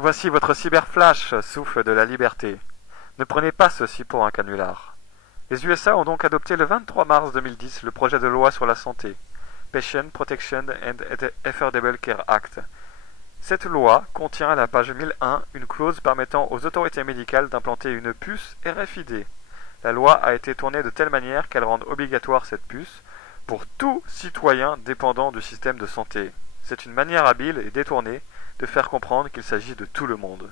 Voici votre cyberflash, souffle de la liberté. Ne prenez pas ceci pour un canular. Les USA ont donc adopté le 23 mars 2010 le projet de loi sur la santé, Patient Protection and Affordable Care Act. Cette loi contient à la page 1001 une clause permettant aux autorités médicales d'implanter une puce RFID. La loi a été tournée de telle manière qu'elle rende obligatoire cette puce pour tout citoyen dépendant du système de santé. C'est une manière habile et détournée de faire comprendre qu'il s'agit de tout le monde.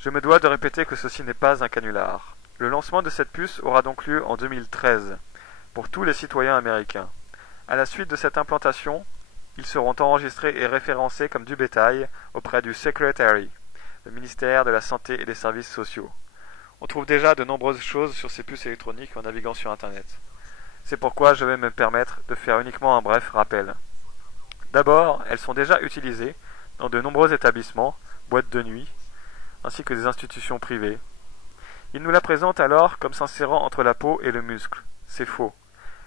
Je me dois de répéter que ceci n'est pas un canular. Le lancement de cette puce aura donc lieu en 2013 pour tous les citoyens américains. À la suite de cette implantation, ils seront enregistrés et référencés comme du bétail auprès du Secretary, le ministère de la Santé et des Services sociaux. On trouve déjà de nombreuses choses sur ces puces électroniques en naviguant sur Internet. C'est pourquoi je vais me permettre de faire uniquement un bref rappel. D'abord, elles sont déjà utilisées dans de nombreux établissements, boîtes de nuit, ainsi que des institutions privées. Ils nous la présentent alors comme s'insérant entre la peau et le muscle. C'est faux.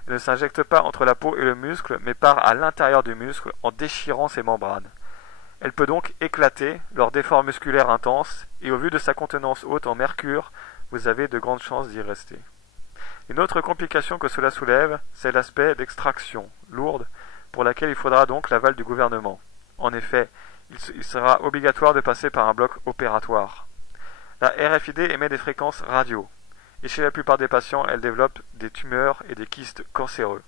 Elle ne s'injecte pas entre la peau et le muscle, mais part à l'intérieur du muscle en déchirant ses membranes. Elle peut donc éclater lors d'efforts musculaires intenses, et au vu de sa contenance haute en mercure, vous avez de grandes chances d'y rester. Une autre complication que cela soulève, c'est l'aspect d'extraction, lourde, pour laquelle il faudra donc l'aval du gouvernement. En effet, il sera obligatoire de passer par un bloc opératoire. La RFID émet des fréquences radio, et chez la plupart des patients, elle développe des tumeurs et des kystes cancéreux.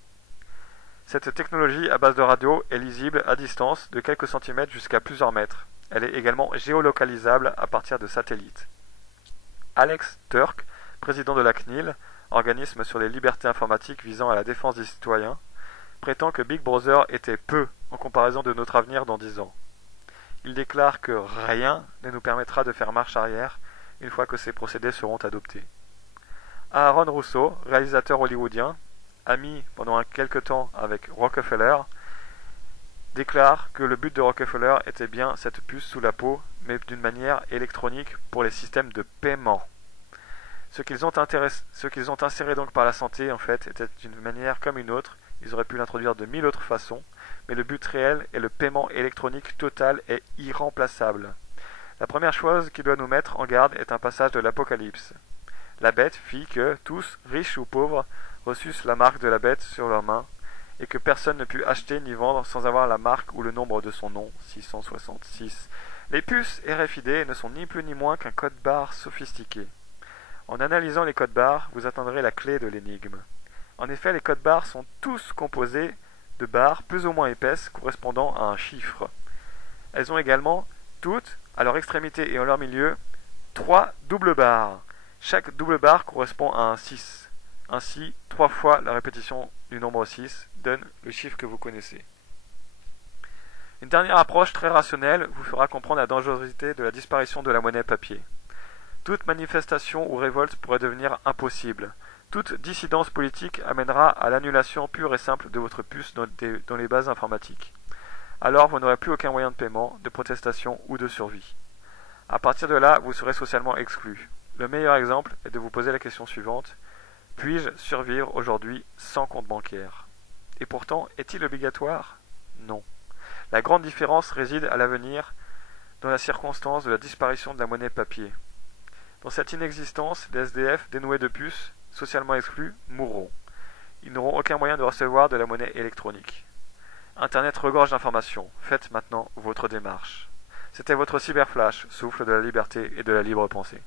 Cette technologie à base de radio est lisible à distance de quelques centimètres jusqu'à plusieurs mètres. Elle est également géolocalisable à partir de satellites. Alex Turk, président de la CNIL, organisme sur les libertés informatiques visant à la défense des citoyens, prétend que Big Brother était peu en comparaison de notre avenir dans 10 ans. Il déclare que rien ne nous permettra de faire marche arrière une fois que ces procédés seront adoptés. Aaron Russo, réalisateur hollywoodien, ami pendant quelque temps avec Rockefeller, déclare que le but de Rockefeller était bien cette puce sous la peau, mais d'une manière électronique pour les systèmes de paiement. Ce qu'ils ont inséré donc par la santé, en fait, était d'une manière comme une autre. Ils auraient pu l'introduire de 1000 autres façons, mais le but réel est le paiement électronique total et irremplaçable. La première chose qui doit nous mettre en garde est un passage de l'Apocalypse. La bête fit que tous, riches ou pauvres, reçussent la marque de la bête sur leurs mains, et que personne ne put acheter ni vendre sans avoir la marque ou le nombre de son nom, 666. Les puces RFID ne sont ni plus ni moins qu'un code-barre sophistiqué. En analysant les codes-barres, vous atteindrez la clé de l'énigme. En effet, les codes-barres sont tous composés de barres plus ou moins épaisses correspondant à un chiffre. Elles ont également, toutes, à leur extrémité et en leur milieu, 3 doubles barres. Chaque double barre correspond à un 6. Ainsi, 3 fois la répétition du nombre 6 donne le chiffre que vous connaissez. Une dernière approche très rationnelle vous fera comprendre la dangerosité de la disparition de la monnaie papier. Toute manifestation ou révolte pourrait devenir impossible. Toute dissidence politique amènera à l'annulation pure et simple de votre puce dans les bases informatiques. Alors vous n'aurez plus aucun moyen de paiement, de protestation ou de survie. À partir de là, vous serez socialement exclu. Le meilleur exemple est de vous poser la question suivante. Puis-je survivre aujourd'hui sans compte bancaire? Et pourtant, est-il obligatoire? Non. La grande différence réside à l'avenir dans la circonstance de la disparition de la monnaie papier. Dans cette inexistence, les SDF dénoués de puces, socialement exclus, mourront. Ils n'auront aucun moyen de recevoir de la monnaie électronique. Internet regorge d'informations. Faites maintenant votre démarche. C'était votre cyberflash, souffle de la liberté et de la libre pensée.